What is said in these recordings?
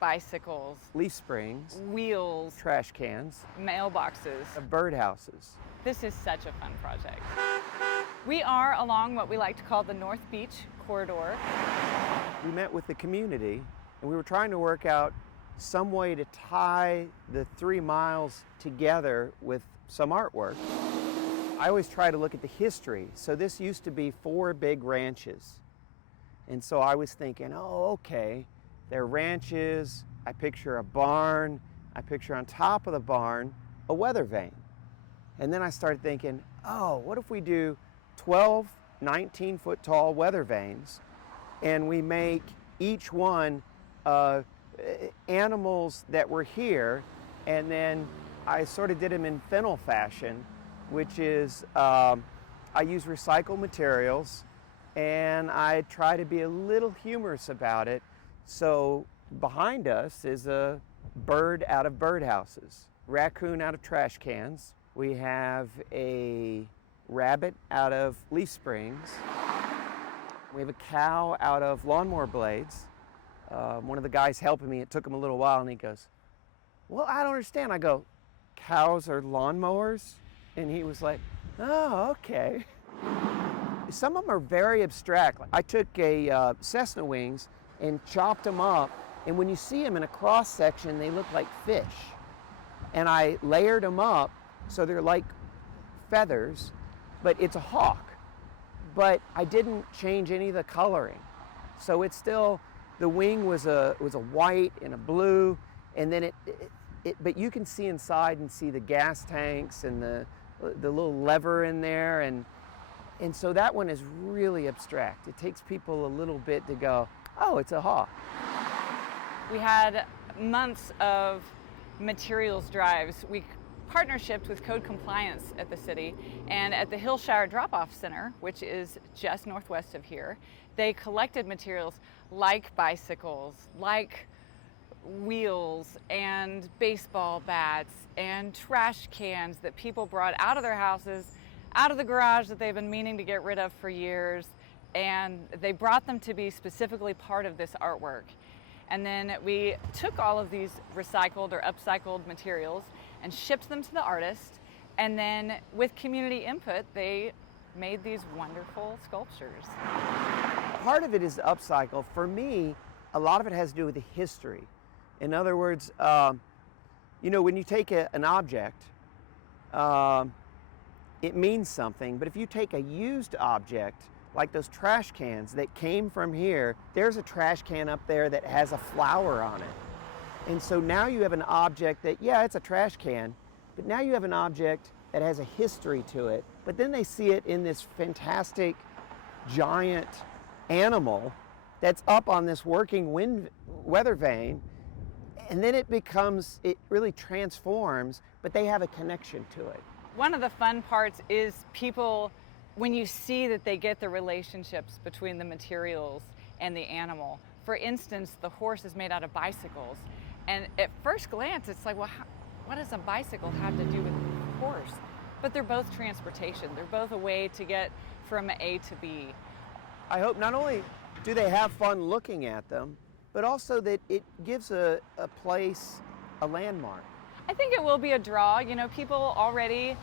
bicycles, leaf springs, wheels, trash cans, mailboxes. birdhouses. This is such a fun project. We are along what we like to call the North Beach corridor. We met with the community and we were trying to work out some way to tie the 3 miles together with some artwork. I always try to look at the history. So this used to be 4 big ranches. And so I was thinking, oh, okay, they're ranches. I picture a barn. I picture on top of the barn a weather vane. And then I started thinking, oh, what if we do 12 19-foot tall weather vanes and we make each one animals that were here, and then I sort of did them in fennel fashion, which is I use recycled materials and I try to be a little humorous about it. So behind us is a bird out of birdhouses, raccoon out of trash cans. We have a rabbit out of leaf springs. We have a cow out of lawnmower blades. One of the guys helping me, it took him a little while, and he goes, well, I don't understand. I go, cows are lawnmowers? And he was like, oh, okay. Some of them are very abstract. I took a Cessna wings and chopped them up, and when you see them in a cross section, they look like fish. And I layered them up so they're like feathers, but it's a hawk. But I didn't change any of the coloring. So it's still, the wing was a white and a blue, and then but you can see inside and see the gas tanks and the little lever in there, and so that one is really abstract. It takes people a little bit to go, oh, it's a hawk. We had months of materials drives. We partnershiped with Code Compliance at the city, and at the Hillshire Drop-Off Center, which is just northwest of here, they collected materials like bicycles, like wheels and baseball bats and trash cans that people brought out of their houses, out of the garage that they've been meaning to get rid of for years, and they brought them to be specifically part of this artwork. And then we took all of these recycled or upcycled materials and shipped them to the artist, and then with community input they made these wonderful sculptures. Part of it is upcycle. For me, a lot of it has to do with the history. In other words, when you take an object, it means something, but if you take a used object, like those trash cans that came from here, there's a trash can up there that has a flower on it. And so now you have an object that, yeah, it's a trash can, but now you have an object that has a history to it. But then they see it in this fantastic, giant animal that's up on this working weather vane, and then it really transforms, but they have a connection to it. One of the fun parts is people, when you see that they get the relationships between the materials and the animal. For instance, the horse is made out of bicycles. And at first glance, it's like, well, what does a bicycle have to do with a horse? But they're both transportation. They're both a way to get from A to B. I hope not only do they have fun looking at them, but also that it gives a place a landmark. I think it will be a draw. People already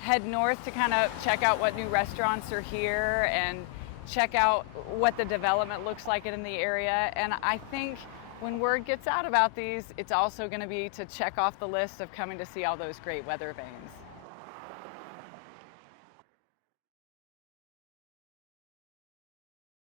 head north to kind of check out what new restaurants are here and check out what the development looks like in the area. And I think when word gets out about these, it's also going to be to check off the list of coming to see all those great weather vanes.